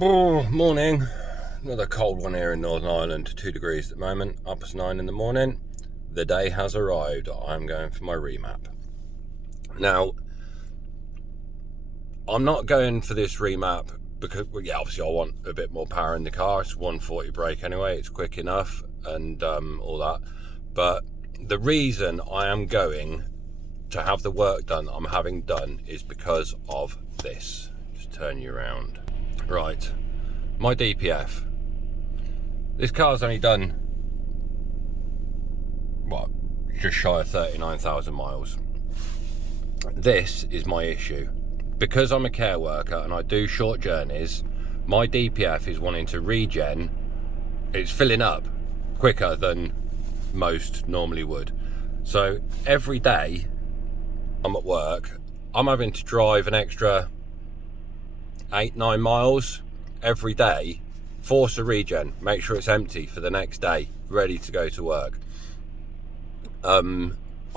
Oh, morning. Another cold one here in Northern Ireland, 2 degrees at the moment, up as 9 in the morning. The day has arrived. I'm going for my remap. Now, I'm not going for this remap because, well, yeah, obviously I want a bit more power in the car. It's 140 brake anyway, it's quick enough and all that. But the reason I am going to have the work done I'm having done is because of this. Just turn you around. Right, my DPF. This car's only done, what, just shy of 39,000 miles. This is my issue. Because I'm a care worker and I do short journeys, my DPF is wanting to regen. It's filling up quicker than most normally would. So every day I'm at work, I'm having to drive an extra 8-9 miles every day, force a regen, make sure it's empty for the next day, ready to go to work. I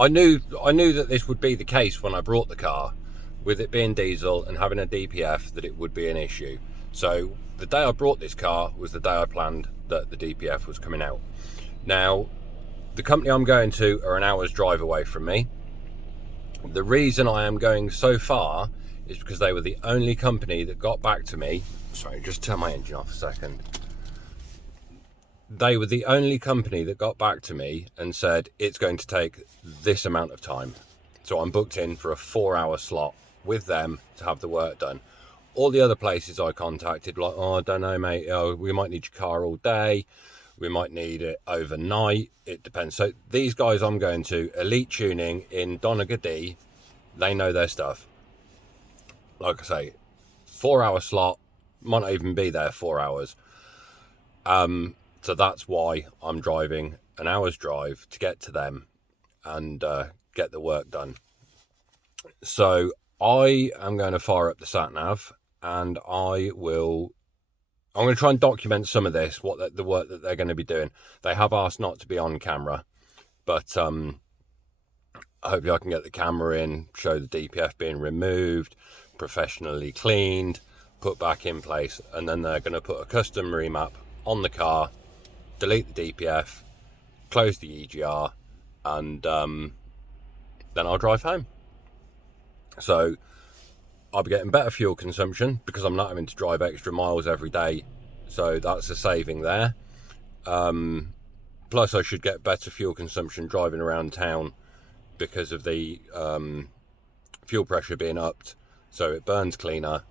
knew that this would be the case when I brought the car, with it being diesel and having a DPF, that it would be an issue. So the day I brought this car was the day I planned that the DPF was coming out. Now, the company I'm going to are an hour's drive away from me. The reason I am going so far is because they were the only company that got back to me. Sorry, just turn my engine off a second. They were the only company that got back to me and said it's going to take this amount of time. So I'm booked in for a 4-hour slot with them to have the work done. All the other places I contacted were like, oh, I don't know, mate, oh, we might need your car all day, we might need it overnight, it depends. So these guys I'm going to, Elite Tuning in Donegal, they know their stuff. Like I say, 4-hour slot, might not even be there 4 hours. So that's why I'm driving an hour's drive to get to them and get the work done. So I am going to fire up the sat nav and I'm going to try and document some of this, what the work that they're going to be doing. They have asked not to be on camera, but hopefully I can get the camera in, show the DPF being removed, professionally cleaned, put back in place, and then they're going to put a custom remap on the car, delete the DPF, close the EGR, and then I'll drive home. So I'll be getting better fuel consumption because I'm not having to drive extra miles every day, so that's a saving there. Plus I should get better fuel consumption driving around town because of the fuel pressure being upped, so it burns cleaner,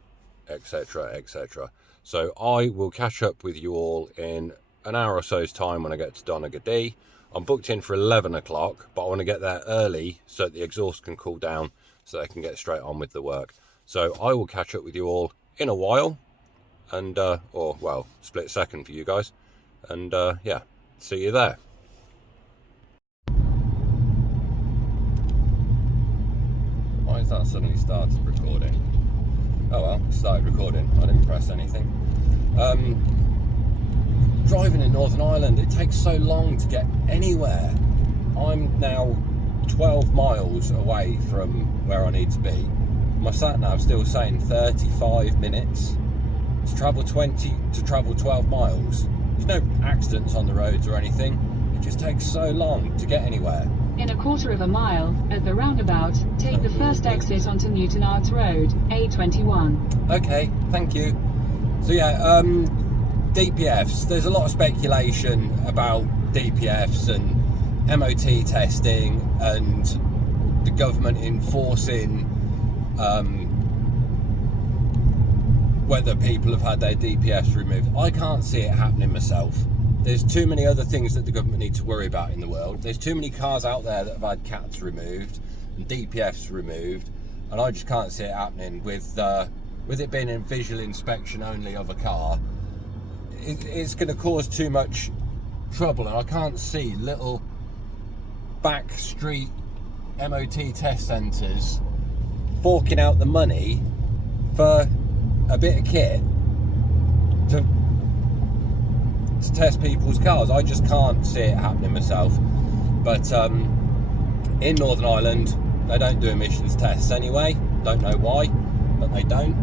etc, etc. So I will catch up with you all in an hour or so's time when I get to Donegal. I'm booked in for 11 o'clock, but I want to get there early so that the exhaust can cool down so they can get straight on with the work. So I will catch up with you all in a while, and or well, split second for you guys, and yeah, see you there. Why has that suddenly started recording? Oh well, it started recording. I didn't press anything. Driving in Northern Ireland, it takes so long to get anywhere. I'm now 12 miles away from where I need to be. My sat nav's still saying 35 minutes to travel 12 miles. There's no accidents on the roads or anything. It just takes so long to get anywhere. In a 1/4 mile, at the roundabout, take the first exit onto Newton Arts Road, A21. Okay, thank you. So yeah, DPFs. There's a lot of speculation about DPFs and MOT testing and the government enforcing whether people have had their DPFs removed. I can't see it happening myself. There's too many other things that the government needs to worry about in the world. There's too many cars out there that have had CATs removed and DPFs removed, and I just can't see it happening with it being a visual inspection only of a car. It's going to cause too much trouble, and I can't see little back street MOT test centres forking out the money for a bit of kit to test people's cars. I just can't see it happening myself. But in Northern Ireland, they don't do emissions tests anyway. Don't know why, but they don't.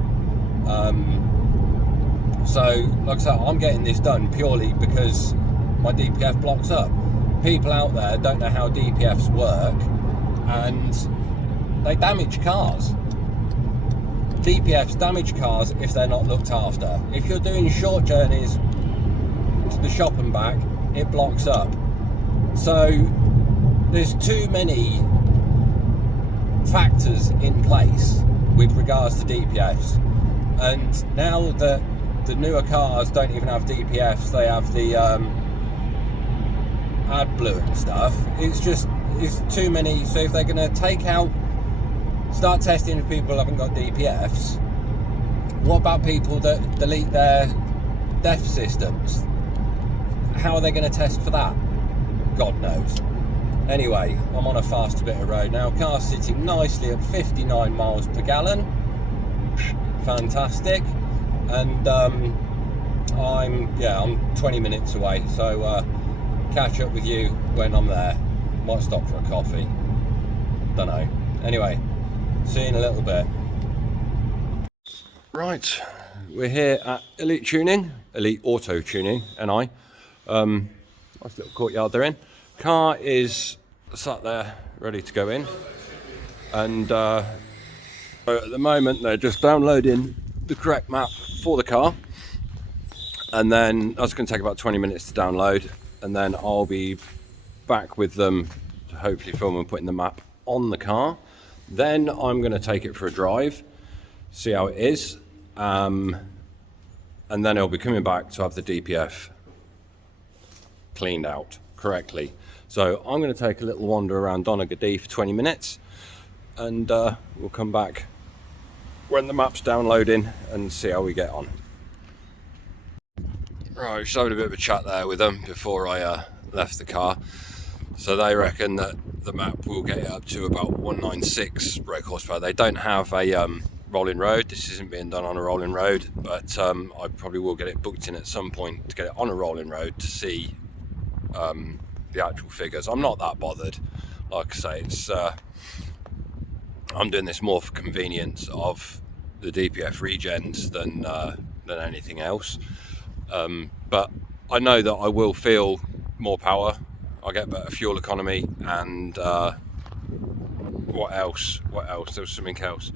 So, like I said, I'm getting this done purely because my DPF blocks up. People out there don't know how DPFs work, and they damage cars. DPFs damage cars if they're not looked after. If you're doing short journeys to the shop and back, it blocks up. So there's too many factors in place with regards to DPFs, and now that the newer cars don't even have DPFs, they have the AdBlue and stuff. It's too many. So if they're going to start testing if people haven't got DPFs, what about people that delete their DEF systems? How are they going to test for that? God knows. Anyway, I'm on a faster bit of road now. Car's sitting nicely at 59 miles per gallon. Fantastic. And I'm 20 minutes away, so catch up with you when I'm there. Might stop for a coffee, don't know. Anyway, see you in a little bit. Right, we're here at Elite Tuning, Elite Auto Tuning, NI. Nice little courtyard they're in. Car is sat there ready to go in, and so at the moment they're just downloading the correct map for the car, and then that's going to take about 20 minutes to download, and then I'll be back with them to hopefully film and putting the map on the car. Then I'm going to take it for a drive, see how it is, and then I'll be coming back to have the DPF cleaned out correctly. So I'm going to take a little wander around Donegal for 20 minutes, and we'll come back when the map's downloading and see how we get on. Right, just having a bit of a chat there with them before I left the car. So they reckon that the map will get it up to about 196 brake horsepower. They don't have a rolling road. This isn't being done on a rolling road, but I probably will get it booked in at some point to get it on a rolling road to see the actual figures. I'm not that bothered. Like I say, I'm doing this more for convenience of the DPF regens than anything else. But I know that I will feel more power. I'll get better fuel economy, and what else? There was something else.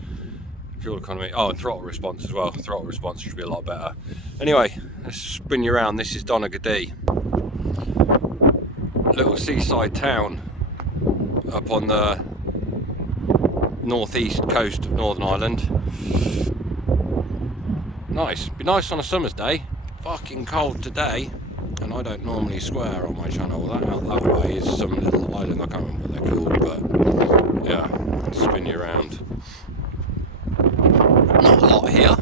Fuel economy. Oh, and throttle response as well. Throttle response should be a lot better. Anyway, let's spin you around. This is Donegal, little seaside town up on the northeast coast of Northern Ireland. Nice. Be nice on a summer's day. Fucking cold today, and I don't normally swear on my channel. That out that way is some little island, I can't remember what they're called, but yeah, spin you around. Not a lot here.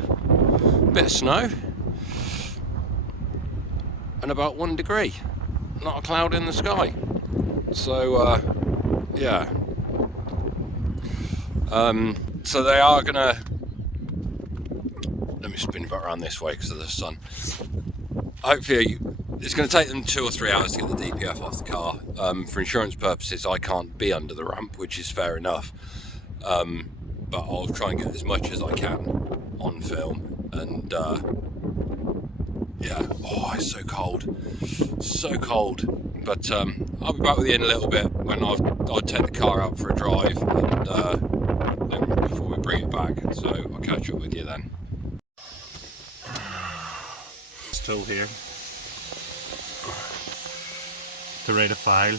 Bit of snow, and about 1 degree. Not a cloud in the sky. So yeah. So they are gonna. Let me spin it back around this way because of the sun. Hopefully, it's going to take them 2 or 3 hours to get the DPF off the car. For insurance purposes, I can't be under the ramp, which is fair enough. But I'll try and get as much as I can on film. And yeah, oh, it's so cold, so cold. But I'll be back with you in a little bit when I'll take the car out for a drive, and then before we bring it back. So I'll catch up with you then. Still here to write a file,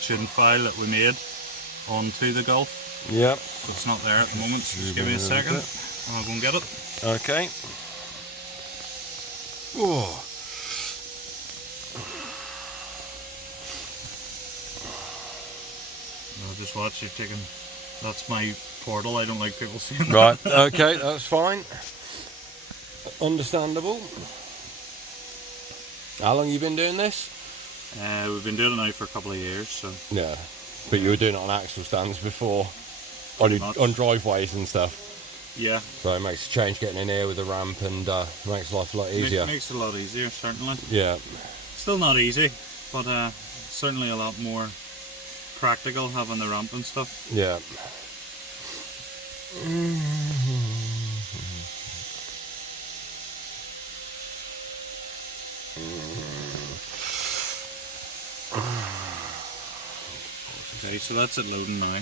tune file that we made onto the Golf. Yep. So it's not there at the moment, so just give me a second and I'll go and get it. Okay. Oh. I'll just watch you taking. That's my portal. I don't like people seeing that. Right. Okay, that's fine. Understandable. How long have you been doing this? We've been doing it now for a couple of years, so. Yeah, but you were doing it on axle stands before, on driveways and stuff. Yeah. So it makes a change getting in here with the ramp, and makes life a lot easier. It makes it a lot easier, certainly. Yeah. Still not easy, but certainly a lot more practical having the ramp and stuff. Yeah. Okay, so that's it loading now.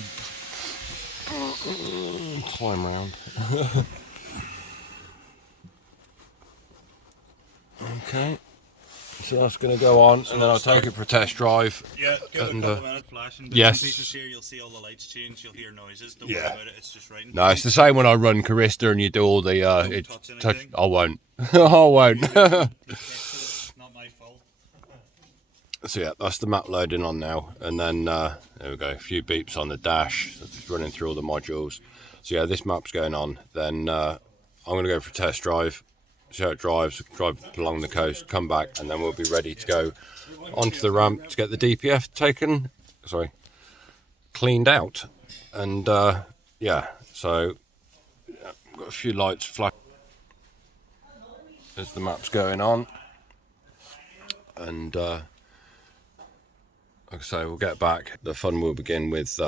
Climb round. Okay. So that's going to go on, and then I'll take it for a test drive. Yeah, give it a and, couple minutes flashing. yes. Pieces here, you'll see all the lights change, you'll hear noises. Don't Yeah. worry about it, it's just right. No, it's the same when I run Carista and you do all the touch anything. I won't. I won't. Not my fault. So yeah, that's the map loading on now, and then there we go, a few beeps on the dash. So just running through all the modules. So yeah, this map's going on. Then I'm going to go for a test drive, see how it drives, drive along the coast, come back, and then we'll be ready to go onto the ramp to get the DPF cleaned out. And yeah, so yeah, got a few lights flashing as the map's going on, and like I say, we'll get back. The fun will begin with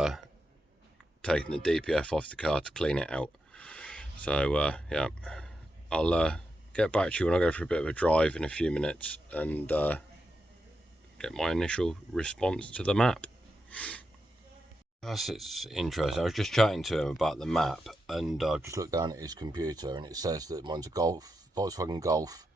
taking the DPF off the car to clean it out. So yeah, I'll get back to you when I go for a bit of a drive in a few minutes and get my initial response to the map. It's interesting. I was just chatting to him about the map, and I just looked down at his computer, and it says that one's a Volkswagen Golf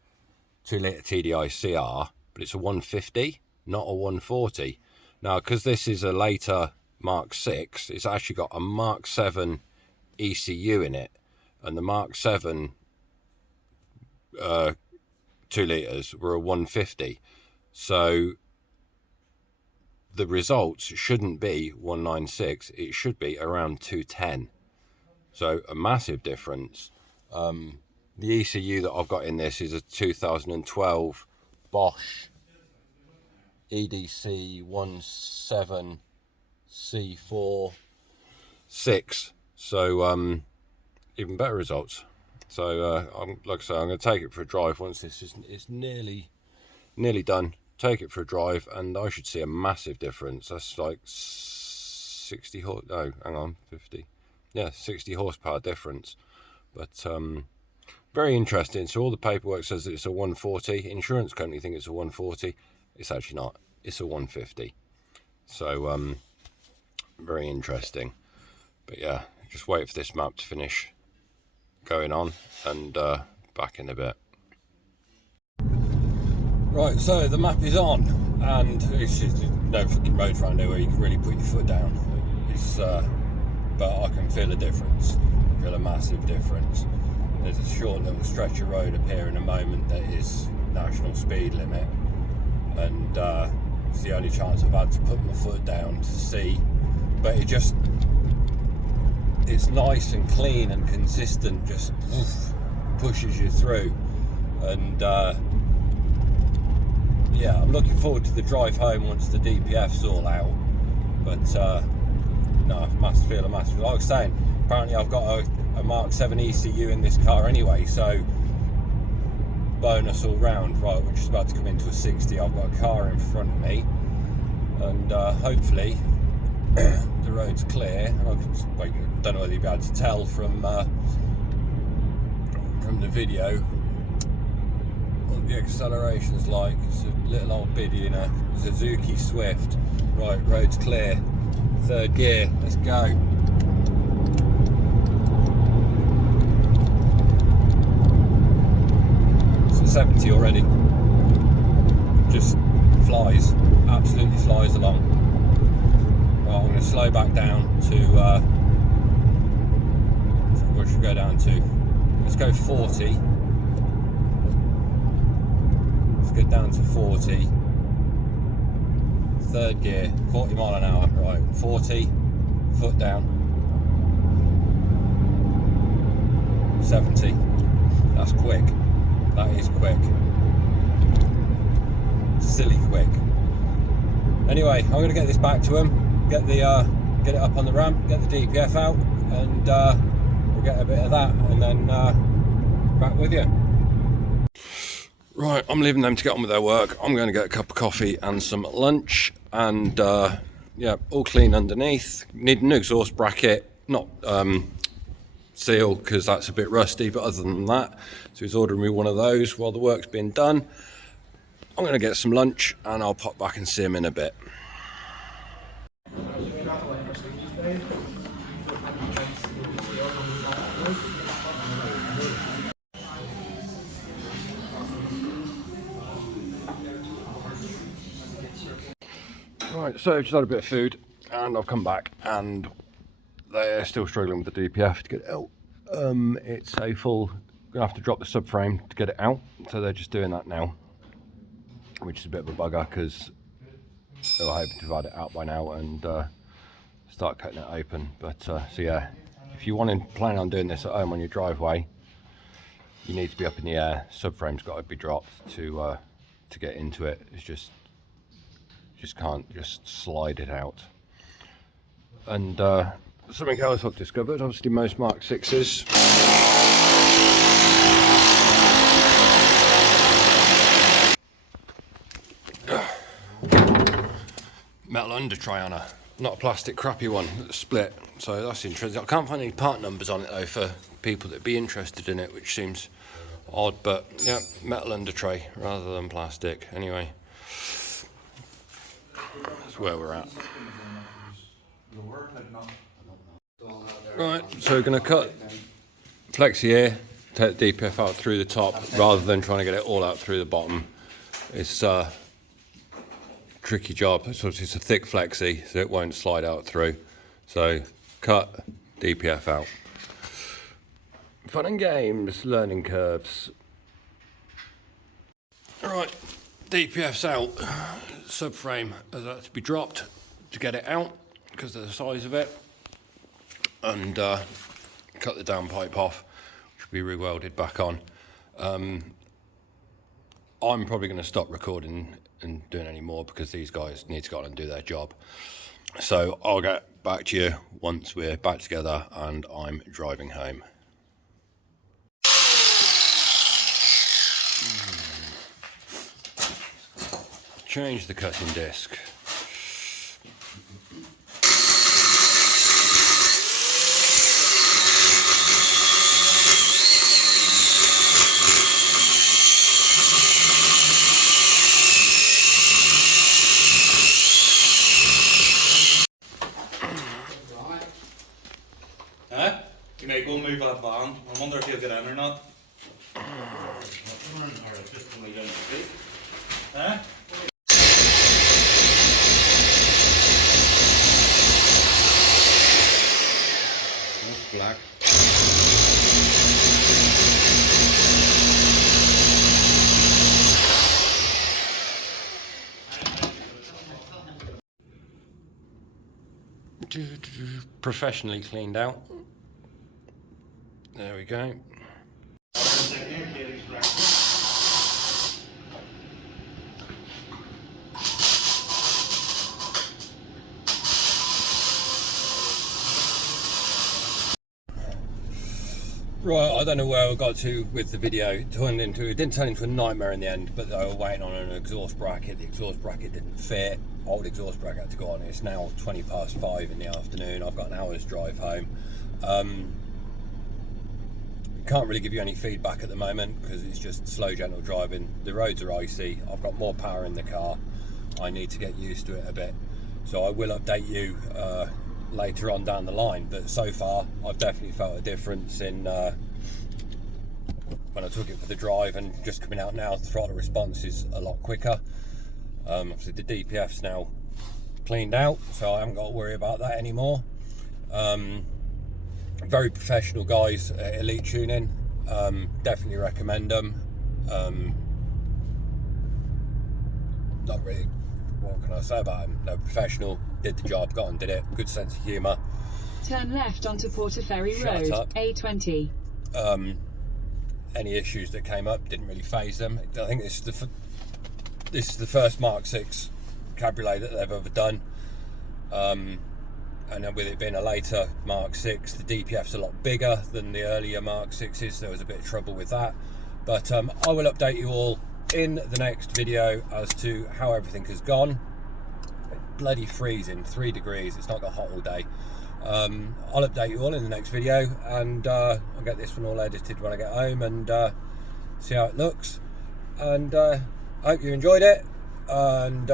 2-litre TDI CR, but it's a 150, not a 140. Now, because this is a later Mark 6, it's actually got a Mark 7 ECU in it, and the Mark 7 2 litres were a 150. So the results shouldn't be 196, it should be around 210. So a massive difference. The ECU that I've got in this is a 2012 Bosch EDC 17C46, so even better results. So like I say, I'm going to take it for a drive once this is nearly done. Take it for a drive, and I should see a massive difference. That's like 60 horse. No, hang on, 50. Yeah, 60 horsepower difference. But very interesting. So all the paperwork says that it's a 140. Insurance company think it's a 140. It's actually not. It's a 150. So very interesting. But yeah, just wait for this map to finish going on, and back in a bit. Right, so the map is on, and it's just no fucking roads around here where you can really put your foot down. It's but I can feel a difference. I feel a massive difference. There's a short little stretch of road up here in a moment that is national speed limit, and it's the only chance I've had to put my foot down to see. But it's nice and clean and consistent, just pushes you through. And yeah, I'm looking forward to the drive home once the DPF's all out. But no, I must feel a massive. Like I was saying, apparently I've got a Mark 7 ECU in this car anyway, so bonus all round. Right, we're just about to come into a 60. I've got a car in front of me, and hopefully the road's clear. And I don't know whether you'll be able to tell from the video what the acceleration's like. It's a little old biddy in a Suzuki Swift. Right, road's clear. Third gear, let's go. It's at 70 already. Just flies, absolutely flies along. Right, I'm going to slow back down to what should we go down to? Let's go 40. Let's get down to 40. Third gear, 40 mile an hour. Right, 40, foot down. 70. That's quick. That is quick. Silly quick. Anyway, I'm going to get this back to him. Get it up on the ramp. Get the DPF out, and we'll get a bit of that, and then back with you. Right, I'm leaving them to get on with their work. I'm going to get a cup of coffee and some lunch, and yeah, all clean underneath. Need an exhaust bracket, not seal because that's a bit rusty, but other than that, so he's ordering me one of those while the work's being done. I'm going to get some lunch and I'll pop back and see him in a bit. Right, so I've just had a bit of food and I've come back and they're still struggling with the DPF to get it out. It's a full, gonna have to drop the subframe to get it out, so they're just doing that now, which is a bit of a bugger because they were hoping to have had it out by now and start cutting it open. But so yeah, if you plan on doing this at home on your driveway, you need to be up in the air. Subframe's got to be dropped to get into it. It's just can't just slide it out. And something else I've discovered, obviously most Mark 6s metal under tray on her, not a plastic crappy one that's split, so that's interesting. I can't find any part numbers on it though for people that be interested in it, which seems odd, but yeah, metal under tray rather than plastic. Anyway, that's where we're at. Right, so we're going to cut flexi here, take the DPF out through the top rather than trying to get it all out through the bottom. It's a tricky job. It's a thick flexi, so it won't slide out through. So cut DPF out. Fun and games, learning curves. Alright, DPF's out. Subframe has had to be dropped to get it out because of the size of it. And cut the downpipe off, which will be re-welded back on. I'm probably going to stop recording and doing any more because these guys need to go on and do their job. So I'll get back to you once we're back together and I'm driving home. Change the cutting disc. You may go move that van. I wonder if he'll get in or not. Huh? That's black. Professionally cleaned out. There we go. Right, I don't know where I got to with the video. It didn't turn into a nightmare in the end, but they were waiting on an exhaust bracket. The exhaust bracket didn't fit. Old exhaust bracket had to go on. It's now 5:20 in the afternoon. I've got an hour's drive home. Can't really give you any feedback at the moment because it's just slow, gentle driving. The roads are icy. I've got more power in the car. I need to get used to it a bit. So I will update you later on down the line, but so far I've definitely felt a difference in when I took it for the drive and just coming out now. The throttle response is a lot quicker. Obviously the DPF's now cleaned out, so I haven't got to worry about that anymore. Very professional guys at Elite Tuning, definitely recommend them. Not really, what can I say about them? They're professional, did the job, got on, did it, good sense of humour. Turn left onto Portaferry Road, up. A20. Any issues that came up didn't really faze them. I think this is the first Mark 6 cabriolet that they've ever done. And then with it being a later Mark 6, the DPF's a lot bigger than the earlier Mark 6s. There was a bit of trouble with that. But I will update you all in the next video as to how everything has gone. bloody freezing, 3 degrees. It's not got hot all day. I'll update you all in the next video, and I'll get this one all edited when I get home and see how it looks. And I hope you enjoyed it, and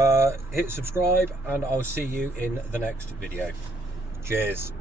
hit subscribe, and I'll see you in the next video. Cheers.